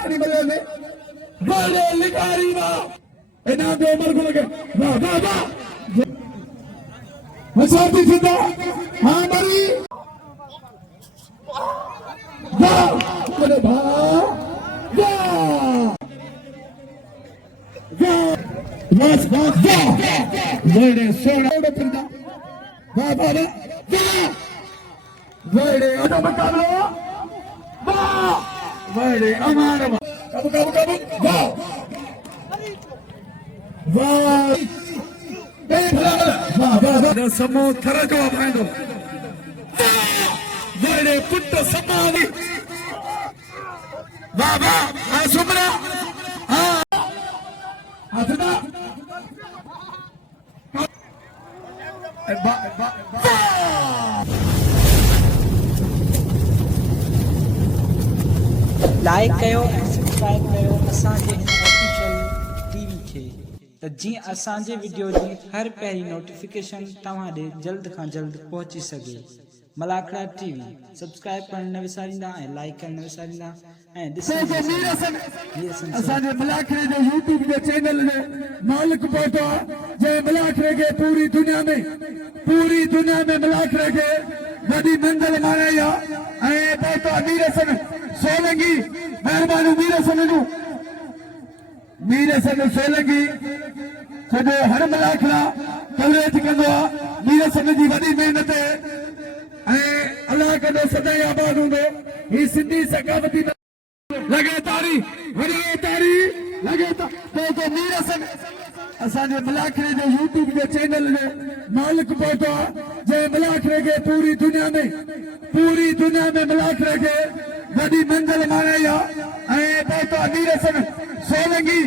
खानदानी बल्ले ने बड़े लिकारी वाह इनाम दे उमर को लगे वाह वाह वाह मसाती फिदा हाँ मरी वाह मेरे भाई वाह बस बस बड़े सोना फिरदा वाह वाह वाह बड़े अदब मुकाबला वाह बड़े अमान कब कब कब वाह वाह वाह वाह समो थर जो पाइंदो बड़े पुट समानी वाह वाह आ सुमरा हाँ हसना लाइक कयो सब्सक्राइब कयो असांजे ऑफिशियल टीवी खे त जीअं असांजे वीडियो जी हर पहिरीं नोटिफिकेशन तव्हां ॾे जल्द खां जल्द पहुची सघे। मलाखड़ा टीवी सब्सक्राइब करण न विसारींदा ऐं लाइक करण न विसारींदा ऐं असांजे मलाखड़े जो यूट्यूब जो चैनल में मालिक पहुतो जे मलाखड़े के पूरी दुनिया में मलाखड़े के वॾी मंज़िल माराई आहे ऐं पहुतो मीर हसन सोलंकी महिरबानी मीर हसन सोलंकी सॼो हर मलाखड़ा कवरेज कंदो आहे मीर हसन जी वॾी महिनत अल्लाह कदो सदाई आबाद हूंदो ही सिंधी सकाफती लगातारी लगातारी लगातार मीर हसन असांजे मलाखड़े जो यूट्यूब जो चैनल में मालिक पहुतो जे मलाखड़े के पूरी दुनिया में मलाखड़े के वॾी मंज़िल माराई आहे ऐं पहुतो मीर हसन सोलंकी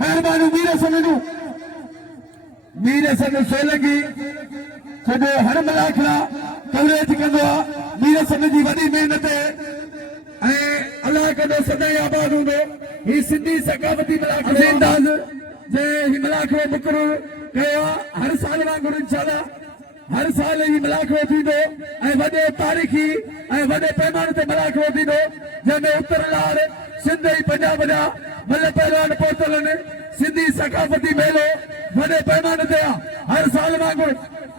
महिरबानी मीर हसन सोलंकी सॼो हर मलाखड़ा कवरेज कंदो आहे मीर हसन जी वॾी महिनत अल्लाह कदो सदाई आबाद हूंदो ही सिंधी सकाफती मलाखड़ो जे ही मलाखड़ो मुक़ररु कयो आहे हर साल वांगुरु इंशाअल्लाह हर साल ही मलाखड़ो थींदो ऐं वॾे तारीख़ी ऐं वॾे पैमाने ते मलाखड़ो थींदो जंहिंमें उतरलार सिंध ऐं पंजाब जा मल पहलवान पहुतल आहिनि सिंधी सकाफती मेलो वॾे पैमाने ते आहे हर साल वांगुरु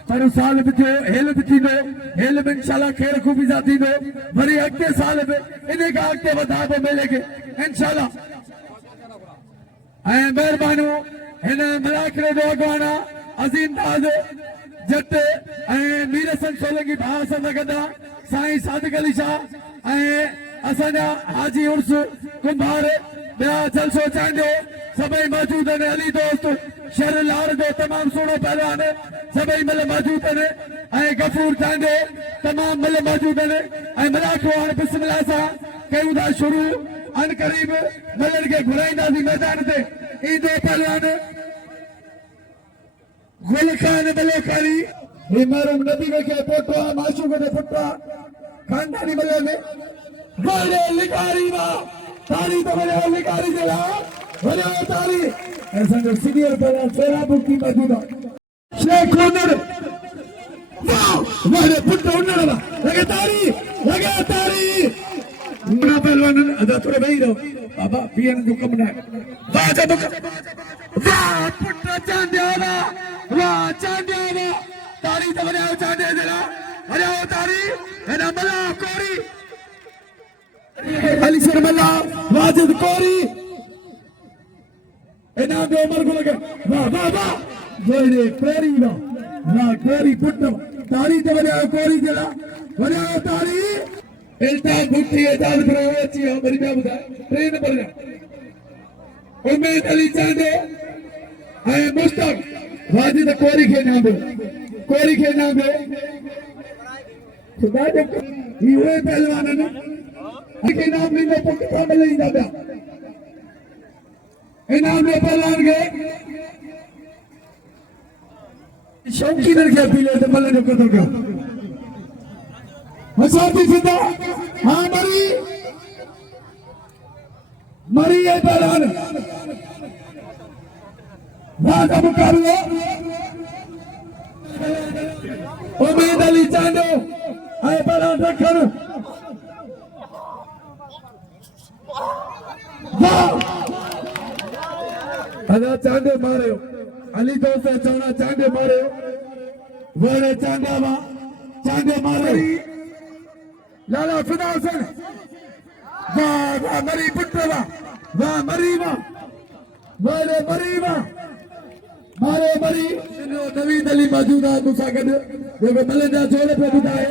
पर साल बि थियो हेल बि थींदो हेल में इंशाअल्लाह ख़ैर खूबी सां थींदो वरी अॻिते साल बि इन खां अॻिते वधाइबो मेले खे इंशाअल्लाह ऐं महिरबानियूं हिन मलाखड़े जो अॻवान अज़ीम ताज जट ऐं मीर हसन सोलंकी भाउ सां गॾु साईं सादिक अली शाह ऐं असांजा हाजी उर्स कुंभार ॿिया जलसो चांडियो सभई मौजूद आहिनि अली दोस्त शहर लार जो तमामु सुहिणो पहलवान सभई मल मौजूद आहिनि ऐं गफूर चांडियो तमामु मल मौजूद आहिनि ऐं मलाखड़ो हाणे बिस्मिल्लाह सां कयूं था शुरू अन करीब मलनि खे घुराईंदासीं मैदान ते ईंदो पहलवान गुल खान बलोकारी ही महरूम नबी के पोटो माशूक के पुत्र खानदानी बल्ले में बड़े लिकारी वाह तारी तो बड़े लिकारी जला बड़े तारी ऐसा जो सीनियर पहलवान सेरा बुकी मौजूद शेख उनर वाह बड़े पुत्र उनर लगे तारी उनर पहलवान अदा थोड़े भाई रहो बाबा पीएन जो कम ना वाह जब वाह पुत्र चांदियाना वाह चांदियाना तारी तो बड़े चांदिया जला बड़े तारी है ना मला कोरी अली शर्मला वाजिद कोरी इनाम दे उमर को लगे वाह वाह वाह बड़े कोरी वाह कोरी पुत्र तारी तो बड़े कोरी जला बड़े तारी इल्ता बुट्टी एजाज प्रवेची हमारी क्या बुधा ट्रेन पर जा उम्मीद अली चांदे आए मुस्तक वाजिद कोरी के नाम दे खुदा जब ये पहलवान ने के नाम नहीं में पुट का मिल ही जाता इनाम में पहलवान के शौकी ने क्या पीले तो मल्ले ने कदर का मसाती फिदा हाँ मरी है पहलवान वहां का मुकाबला उम्मीद अली चांदो आए पहलवान रखन वाह अदा चांडे मारियो अली दोस्त चवना चांडे मारियो वड़े चांडा वा चांडे मारे लाला फिदा हुसैन वाह वाह मरी पुत्र वाह मरी वाह वड़े मरी वाह मारे मरी नवीद अली मौजूद है मूंसां गॾु जेको मलन जा जोड़ पियो ॿुधाए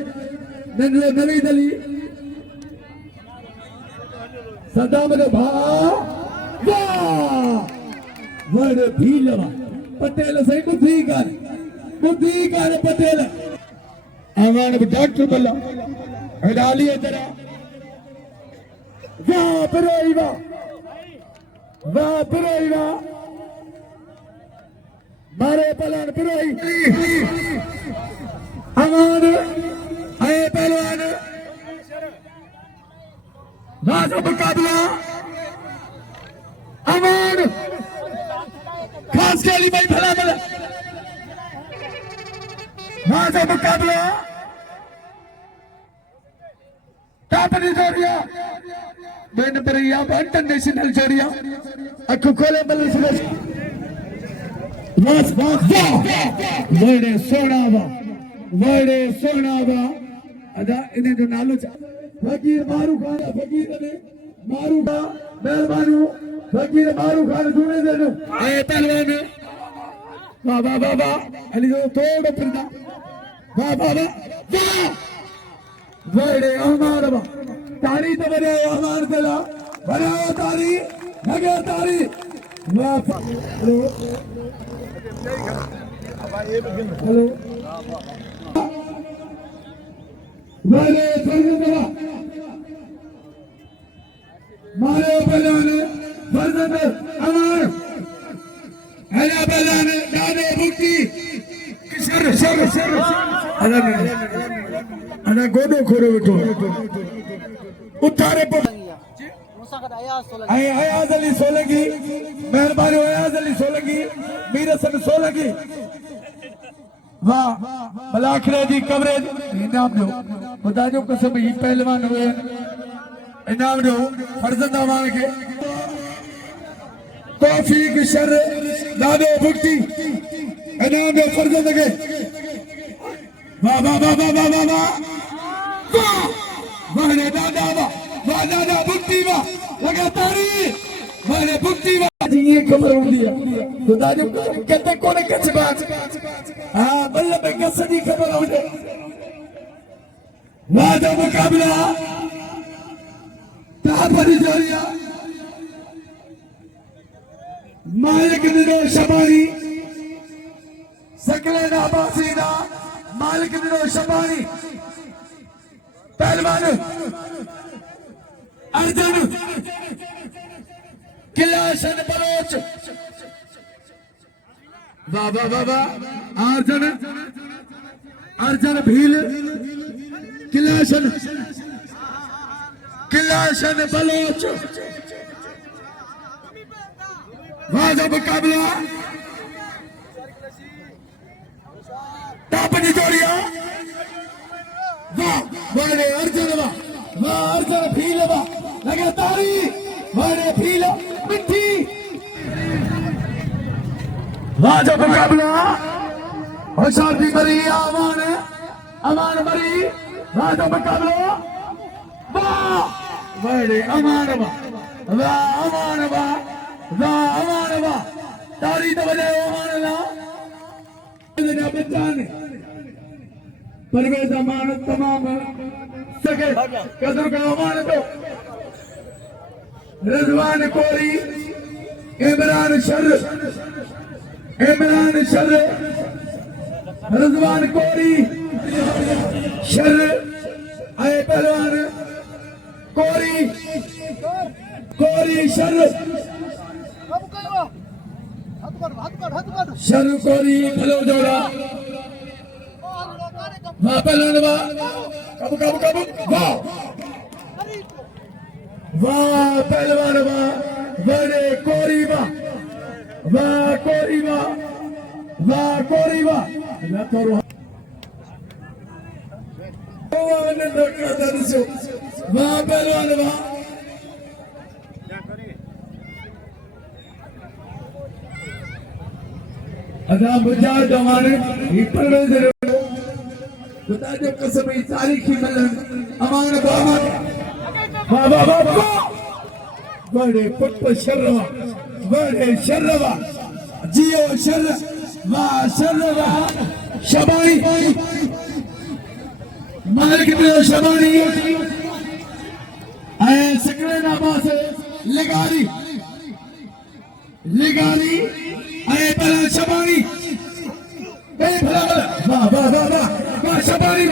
नंढड़ो नवीद अली सदाम जो भाउ वाह वड़ भील वाह पटेल साईं ॿुधी कान पटेल आवान बि डॉक्टर बल्ला हेडाली जरा वाह पिरोई वाह पिरोई वाह मारे पहलवान पिरोई अमान आए पहलवान वाह मुकाबला अमान खास के अली भाई भला भला वाह मुकाबला टापनी जोड़िया बेन बरिया इंटरनेशनल जोड़िया अखु खोले बल्ले सुरेश बस वड़े सोना वा अदा इन्हें जो नालो चा फकीर मारू खान फकीर ने मारू का मेहरबानू फकीर मारू खान जुड़े दे दो ए पहलवान वाह वाह वाह वाह अली जो थोड़ा फिरदा वाह वाह वाह वड़े अमान वाह तारी तो बने अमान देला बनाओ तारी लगे तारी वाह हेलो हेलो वड़े फरजंदा मारे पहलवान फरजंद अमान हेला पहलवान दादे बुक्ति शर अना गोडो खोरो वेठो उतारे पर अयाज अली सोलंकी मेहरबानी अयाज अली सोलंकी मीर हसन सोलंकी वाह मलाखड़े जी कवरेज इनाम दो खुदा जो कसम ही पहलवान हुए इनाम दो फर्जंद अमान के तौफीक शर दादो भुक्ति इनाम दो फर्जंद के वाह वाह वाह वाह वाह वाह वाह रे दादा वाह दादा भुक्ति वाह लगातारी वाह रे भुक्ति वाह ये खबर होती है खुदा जो कहते कोने कच बात हाँ बल्ले में कस जी खबर हो जाए वाह जो मुकाबला तापरी जोड़िया मालिक निरो शबानी सकले ना बासीना मालिक निरो शबानी पहलवान अर्जुन किलाशन बलोच वाह वाह वाह वाह अर्जुन भील किलाशन बलोच वाह जो मुकाबला टापनी जोड़िया वाह वाह अर्जुन वाह अर्जुन भील वाह लगे तारी वाह भील मिट्टी वाह जो मुकाबला होशियार भी मरी अमान मरी वाह जो मुकाबला वाह बड़े अमान वाह तारी तो बजे अमान बच्चा ने परवेज अमान तमाम सके कदर का अमान तो रिजवान कोरी इमरान शर रिजवान कोरी शर आए पहलवान कोरी शर कोरी भलो जोड़ा वाह पहलवान वाह कब वाह पहलवान वाह बड़े कोरी वाह ना करो वाह पहलवान वाह अदा मुझा जमाने ही परवेज़ खुदा जो कसम ही तारीखी मिलन अमान बाबा बाबा बाबा बड़े पुष्प शर्रवा बड़े शर्रवा जियो शर्र वाह शर्रवा शबानी मालिक में शबानी आए सकले नामा से लगारी लगारी आए बला शबानी भला भला वाह वाह वाह वाह वाह शबानी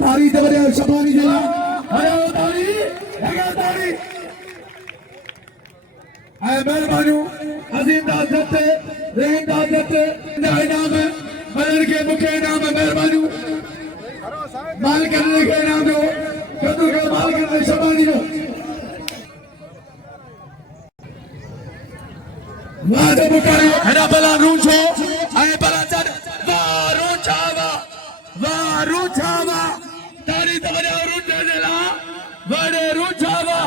तारी दबरे शबानी जला अरे तारी लगा तारी आए मेहरबानी अजीम दास दत्ते रहीम दास दत्ते इनाम है मदर के मुख्य इनाम है मेहरबानी माल करने के इनाम दो कदू का माल करने शबानी दो वाह तो मुकारी है ना बला रूंचो आए बला चढ़ वाह रूंचावा तारी दबरे रूंचे जला बड़े रूंचावा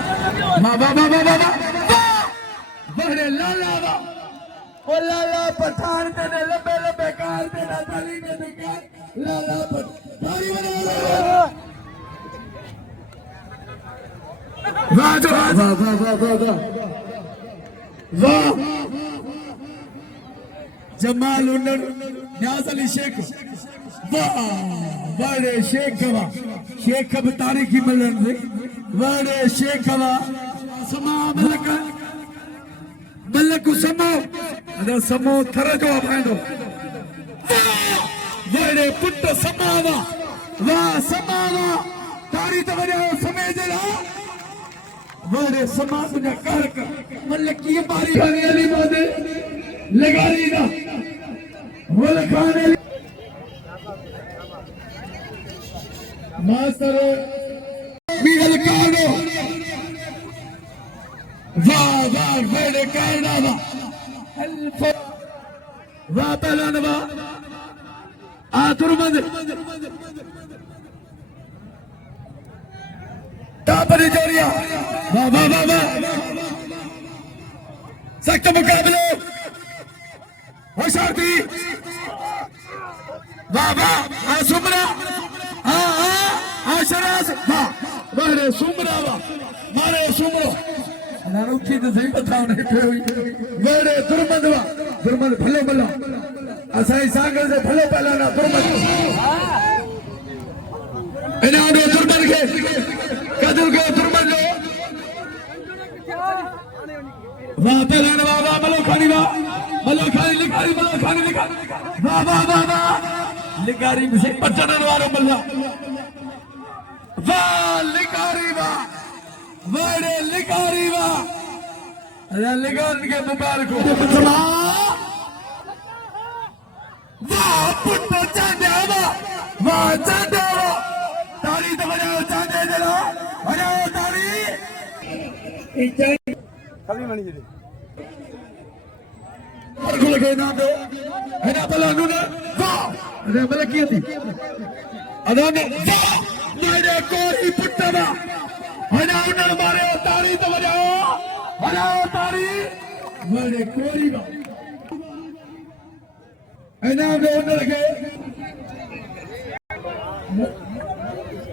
वाह वाह वाह वाह वाह बड़े लालावा ओ लाला पठान तेने लंबे लंबे कार तेना ताली ने दुकान लाला तारी बना वाह जो वाह वाह वाह वाह वाह जमाल उन्नन न्याज अली शेख वाह बड़े शेख गवा शेख अब तारीखी मिलन से बड़े शेख गवा समा मलक समो अदा समो थर जो पाइंदो बड़े पुट समावा वाह समावा तारी तो वजो समय जला बड़े समाज ने कर मलक की बारी खाने अली मोदे लगारी ना वल खाने मास्टर मिहल काडो वाह वाह बड़े कायदा वाह पहलान वाह आतुरमंद तापरी जोरिया वाह वाह वाह वाह सख्त मुकाबले होशारती वाह वाह सुमरा शराज वाह मारे सुमरा वाह मारे सुमरो नानू की तो सही बताओ नहीं पे हुई मेरे दुर्मंद वाह दुर्मंद भले भला असाई सांगल से भले पहला ना दुर्मंद इन्हें आने दुर्मंद के कदर के दुर्मंद लो वाह पहला ना वाह मलो खानी लिखारी वाह वाह वाह वाह लिखारी मुझे पचने वालों मल्ला वाह लिखारी वाह बड़े लिखारी वाह लिखान के मुबारक हो वाह पुट चांदे वाह चांदे तारी तो बजाओ चांदे जला बजाओ तारी कभी मनी जी और को लगे नाम दो है ना भला नूने वाह अरे भला किया थी अदा ने वाह मेरे कोई पुट्टा हना उन्नर मारे तारी तो बजाओ बजाओ तारी मेरे कोई ना हना दे उन्नर के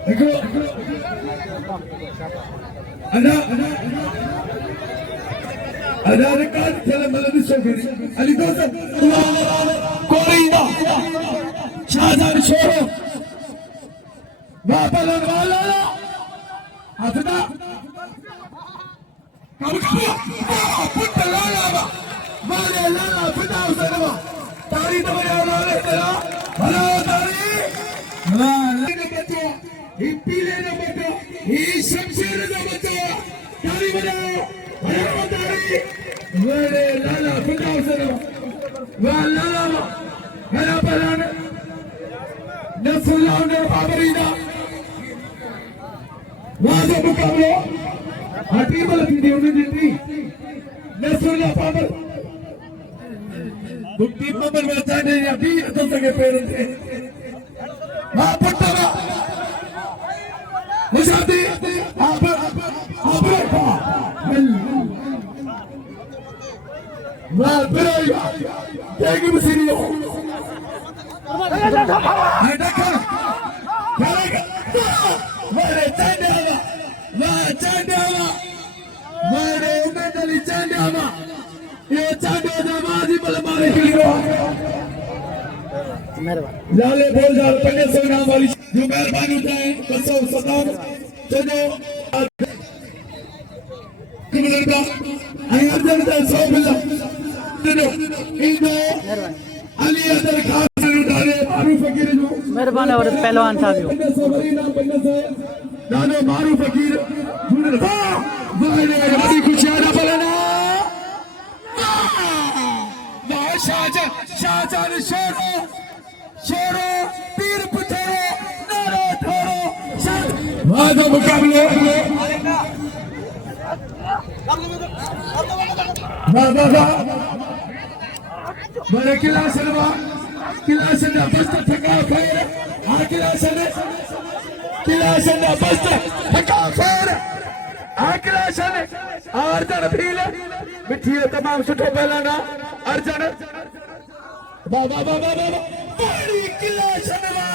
देखो अदा रिकॉर्ड चले मतलब इस सोफे अली दोस्त कोई ना शाहजाद शोरो वापलन वाला अफदा कब पुट लाला मारे लाला फिदा उसरवा तारी तो बजा लाले तेरा भला तारी लाले ने बचो ही पीले ने बचो ही शमशेर ने बचो तारी बजाओ भला तारी मेरे लाला फिदा उसरवा वाह लाला भला भला नफुल्लाह ने बाबरीदा वाज़े मुकाबले हटी बलती दी उन्हें देती नसुल्ला पावर बुक्ति पावर बचाने या भी तो सके पेरों से हाँ पुट्टरा मुझाती आप रखा वाह बिराई देगी मसीनी हो देखो मेरे चांडियावा वाह चांडियावा मेरे उमेद अली चांडियावा ये चांडिया जमाजी बल मारे हीरो लाले बोल जाल पंडे सो नाम वाली जो मेहरबानी उठाए बसो सदाम चलो किमलदा आई अर्जन दा सो बिल्ला चलो इंदो अली अदर खास उठारे मारू फकीर जो मेहरबान और पहलवान साहब दानो मारू फकीर जुड़ वाह बड़ी खुशियां ना बोलना वाह शाहजहां शेरो शेरो पीर पुत्रो नारो ठोरो वाह दो मुकाबले वाह वाह वाह बड़े किला सनवा बस्त थका खैर आ किला सन बस्त थका खैर आ किला सन अर्जन भील मिठी तमाम सुठो पहलाना अर्जन वाह वाह वाह वाह वाह बड़ी किला सनवा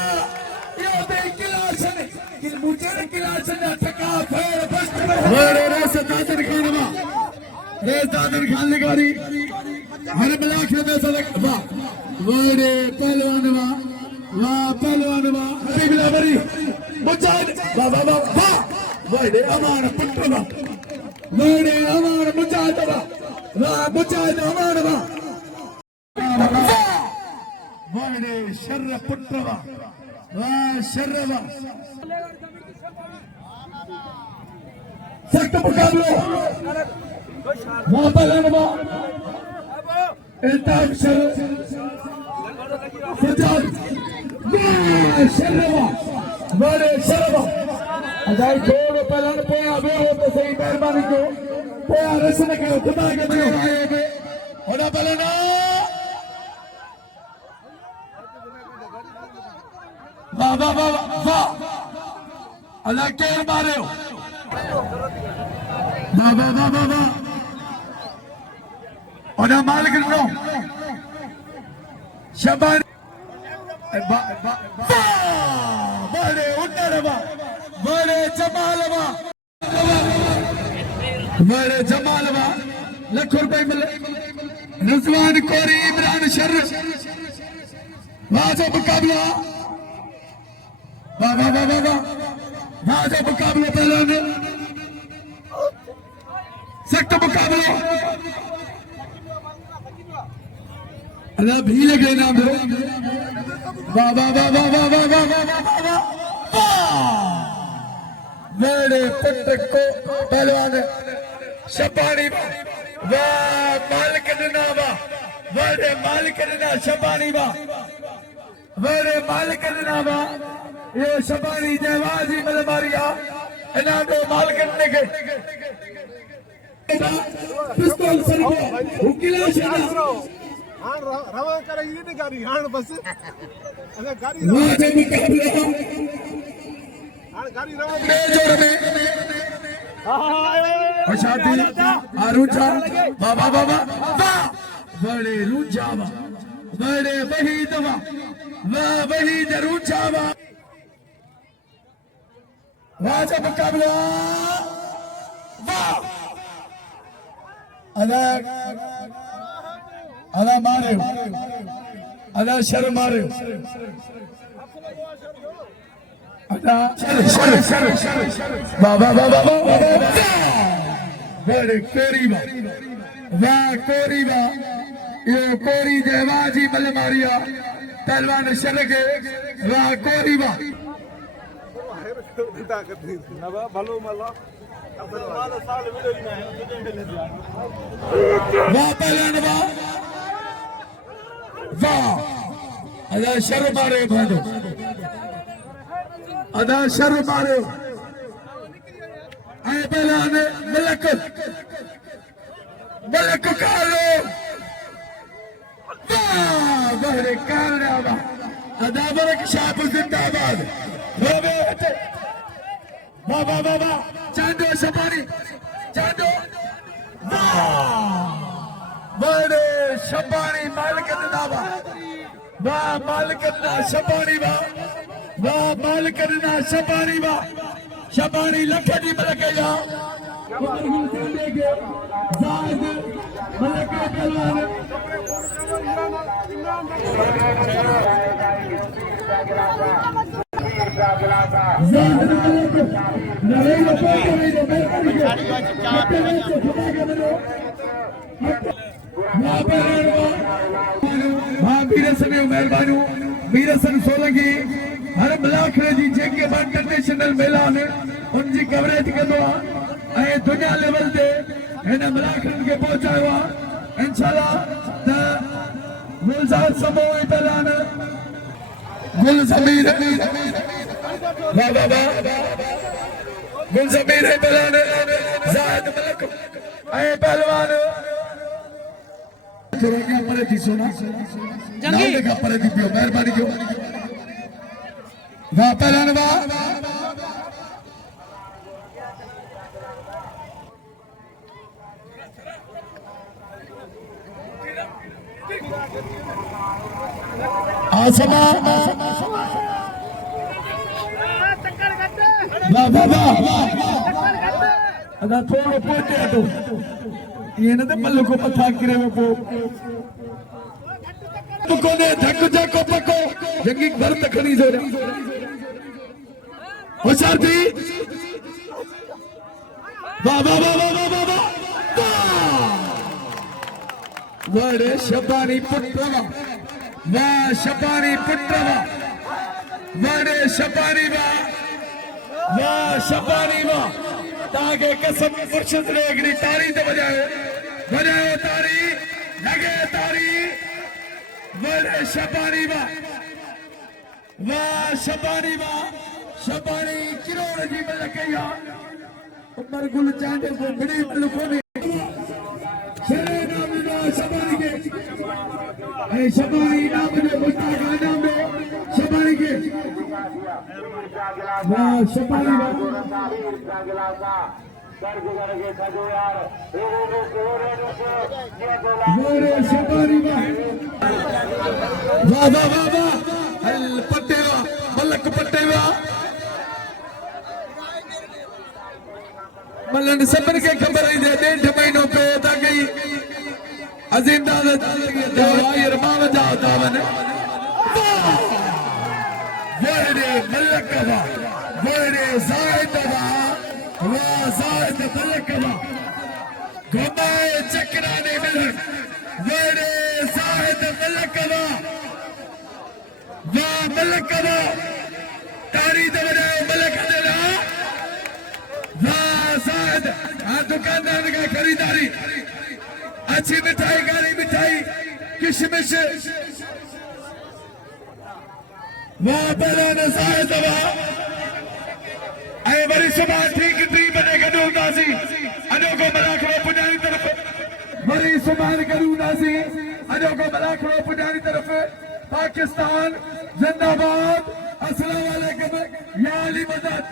यो बे किला सन कि मुझे किला सन थका खैर बस्त बड़े रेस दादर खानवा रेस दादर खान लगारी हर मलाख में सदक वाह बड़े पहलवान वाह पहलवान वाह बिला बड़ी मुजाहिद वाह वाह वाह वाह बड़े अमान पुत्र वाह बड़े अमान मुजाहिद वाह मुजाहिद अमान वाह बड़े शर्र पुत्र वाह शर्र वाह सख्त मुकाबला वाह पहलवान वाह इल्ताफ सजाद शर्रवा बड़े शर्रवा अजाई थोड़ो पहलन पोया बे हो तो सही मेहरबानी को पोया रसन करो खुदा के दियो आए बे होना पहलना वाह वाह वाह वाह अल्लाह के मारे हो वाह वाह वाह वाह वाह और मालिक नो शबान बड़े उन्नरवा बड़े जमालवा बड़े जमालवा लाखों रुपए मिले रिजवान कोरी इमरान शर्र वाजब मुकाबला वाह वाह वाह वाह वाजब मुकाबला पहलवान सख्त मुकाबला अल्लाह भी लगे नाम वाह वाह वाह वाह वाह वाह वाह वाह वाह बड़े पुत्र को पहलवान शबानी वाह मालिक ना वाह बड़े मालिक ना शबानी वाह बड़े मालिक ना वाह ये शबानी जवाजी मलमारिया इना दो मालिक ने के पिस्तौल सर को उकिला शना रवा करे ये नहीं गाड़ी हां बस अरे गाड़ी वाजे मुकाबला हां गाड़ी रवा जोड़ में अशाती आरुचा बाबा बाबा वाह बड़े रुजावा बड़े वहीदवा वाह वहीद रुजावा वाजे मुकाबला वाह अला मारे अला शर मारे अला शर बाबा बाबा बड़े कोरीबा वाह कोरीबा ये कोरी देवाजी मल मारिया पहलवान शर के वाह कोरीबा भलो मला साल वीडियो वाह पहलवान वाह अदा शर मारे भांडो अदा शर मारे आए पहलवान मलक कालो वाह बहरे कालवा अदा बरक शाप जिंदाबाद वाह वाह वाह वाह चांदो शबानी चांदो वाह बड़े शबानी मालिक दावा वाह मालिकना शबानी वाह वाह मालिकना शबानी वाह शबानी लख जी मलक या जायद मलक पहलवान जायद मलक नवे लोगों को नहीं दे वीरसन महिरबानी वीरसन सोलंकी हर मलाखड़े जी जेके इंटरनेशनल मेलान उनकी कवरेज कंदो आहे ऐं दुनिया लेवल ते हिन मलाखड़नि खे पहुचायो आहे इंशाअल्लाह त गुलज़ार समूह ऐलान गुल ज़मीर वाह वाह वाह गुल ज़मीर ऐलान ज़ाहिद मलक ऐं पहलवान थोड़ा परे थी सोना जंगी का परे थी पियो मेहरबानी कयो वाह पहलवान वाह आसमा वाह वाह वाह अदा थोड़ो पोटे तो ये न ते मल्ल को मथा किरे में पो को ने धक धक पको जंगी घर तखनी जो होशियार थी वाह वाह वाह वाह वाह वाह वड़े शबानी पुत्रवा वाह शबानी पुत्रवा वड़े शबानी वाह शबानी वाह ताके कसम मुर्शिद ने अगली तारी ते बजायो बजायो तारी लगे तारी वड़े शबानी वाह शबानी किरोड़ जी मलक या उमर गुल चांदे को बड़ी मलको ने शेरे नाम ना शबानी के ए शबानी नाम ने मुस्ताका नाम में शबानी के वाह शबानी वाह शबानी वाह वाह वाह वाह हल पटेवा मलक पटेवा मलन सबर के खबर ही दे 1.5 महीनों पे था गई अजीम दावत दवायर मामा जाओ दावन वड़े मलक वा वड़े जायद वा वाह जायद मलक वा घुमाए चक्राने मिलन वड़े जायद मलक वा वाह मलक वा तारी दे बजाओ मलक दे ना वाह जायद दुकानदार का खरीदारी अच्छी मिठाई गाड़ी मिठाई किशमिश वाह पहलवान जायद वाह ऐ वरी सुबह ठीक 3 बजे गॾोंदासीं अॼोको मलाखड़ो पुॼाणी तरफ़ वरी सुबह गॾोंदासीं अॼोको मलाखड़ो पुॼाणी तरफ़ पाकिस्तान जिंदाबाद अस्सलाम वालेकुम या अली मदद